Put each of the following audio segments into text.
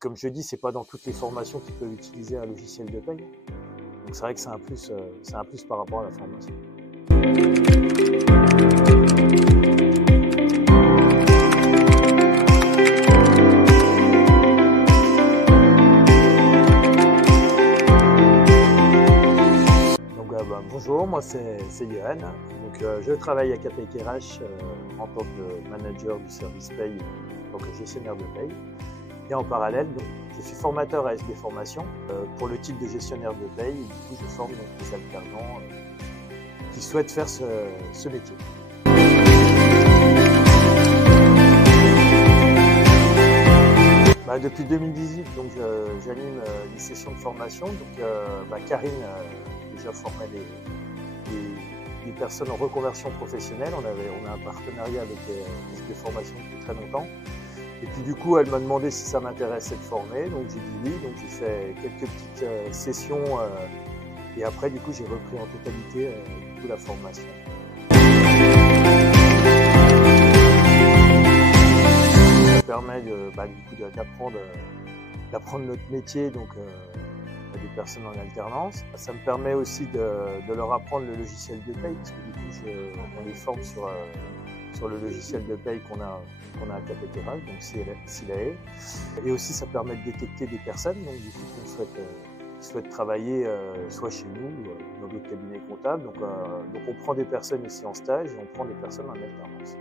comme je dis, c'est pas dans toutes les formations qu'ils peuvent utiliser un logiciel de paye. Donc c'est vrai que c'est un plus par rapport à la formation. Bonjour, moi c'est Johan. Donc, je travaille à KPIK RH en tant que manager du service paye, donc gestionnaire de paye. Et en parallèle, donc, je suis formateur à SD Formation pour le titre de gestionnaire de paye. Et du coup, je forme donc, les alternants qui souhaitent faire ce métier. Depuis 2018, donc j'anime des sessions de formation. Donc, Karine déjà formait des personnes en reconversion professionnelle. On a un partenariat avec des formations depuis très longtemps. Et puis du coup, elle m'a demandé si ça m'intéressait de former. Donc j'ai dit oui. Donc j'ai fait quelques petites sessions. Et après, du coup, j'ai repris en totalité la formation. Ça permet d'apprendre notre métier. Donc, des personnes en alternance. Ça me permet aussi de leur apprendre le logiciel de paye, parce que du coup, on les forme sur le logiciel de paye qu'on a à KPIK RH, donc SILAE. Et aussi, ça permet de détecter des personnes, donc du coup, qui souhaitent travailler soit chez nous ou dans d'autres cabinets comptables. Donc, on prend des personnes ici en stage et on prend des personnes en alternance.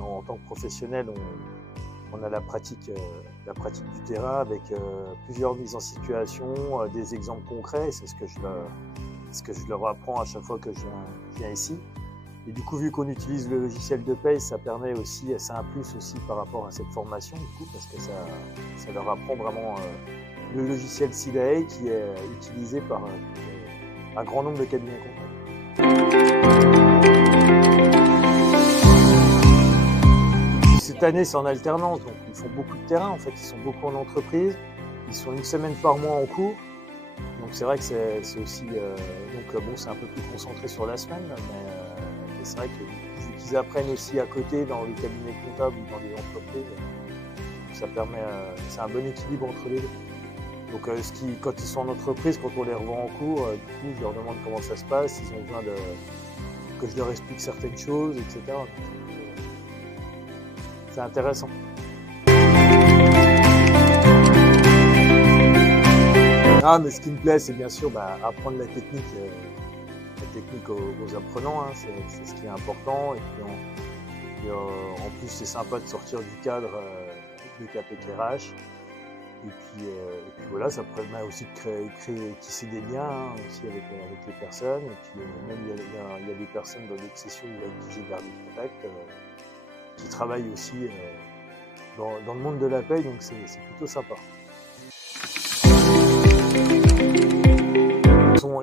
En tant que professionnel, on a la pratique du terrain avec plusieurs mises en situation, des exemples concrets, et c'est ce que je leur apprends à chaque fois que je viens ici. Et du coup, vu qu'on utilise le logiciel de paye, ça permet aussi, c'est un plus aussi par rapport à cette formation, du coup, parce que ça leur apprend vraiment le logiciel SILAE qui est utilisé par un grand nombre de cabinets comptables. Cette année, c'est en alternance, donc ils font beaucoup de terrain. En fait, ils sont beaucoup en entreprise. Ils sont une semaine par mois en cours. Donc c'est vrai que c'est aussi c'est un peu plus concentré sur la semaine, mais c'est vrai que vu qu'ils apprennent aussi à côté dans les cabinets comptables ou dans les entreprises, ça permet, c'est un bon équilibre entre les deux. Donc quand ils sont en entreprise, quand on les revoit en cours, du coup, je leur demande comment ça se passe, s'ils ont besoin que je leur explique certaines choses, etc. C'est intéressant. Mais ce qui me plaît, c'est bien sûr apprendre la technique aux apprenants, hein, c'est ce qui est important. Et puis en plus, c'est sympa de sortir du cadre de KPIK RH. Et puis voilà, ça permet aussi de tisser des liens aussi avec les personnes. Et puis même il y a des personnes dans d'autres sessions avec qui j'ai gardé contact. Qui travaillent aussi dans le monde de la paye, donc c'est plutôt sympa.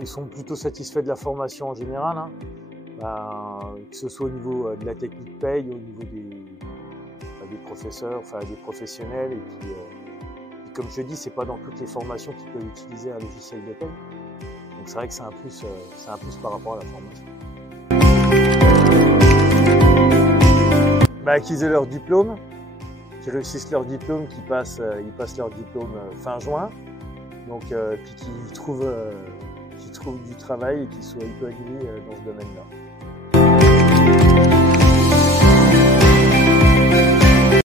Ils sont plutôt satisfaits de la formation en général, hein. Que ce soit au niveau de la technique paye, au niveau des professeurs, des professionnels. Et puis comme je dis, c'est pas dans toutes les formations qu'ils peuvent utiliser un logiciel de paye. Donc c'est vrai que c'est un plus par rapport à la formation. Qu'ils aient leur diplôme, qu'ils réussissent leur diplôme, ils passent leur diplôme fin juin, donc puis qu'ils trouvent du travail et qu'ils soient épanouis dans ce domaine-là.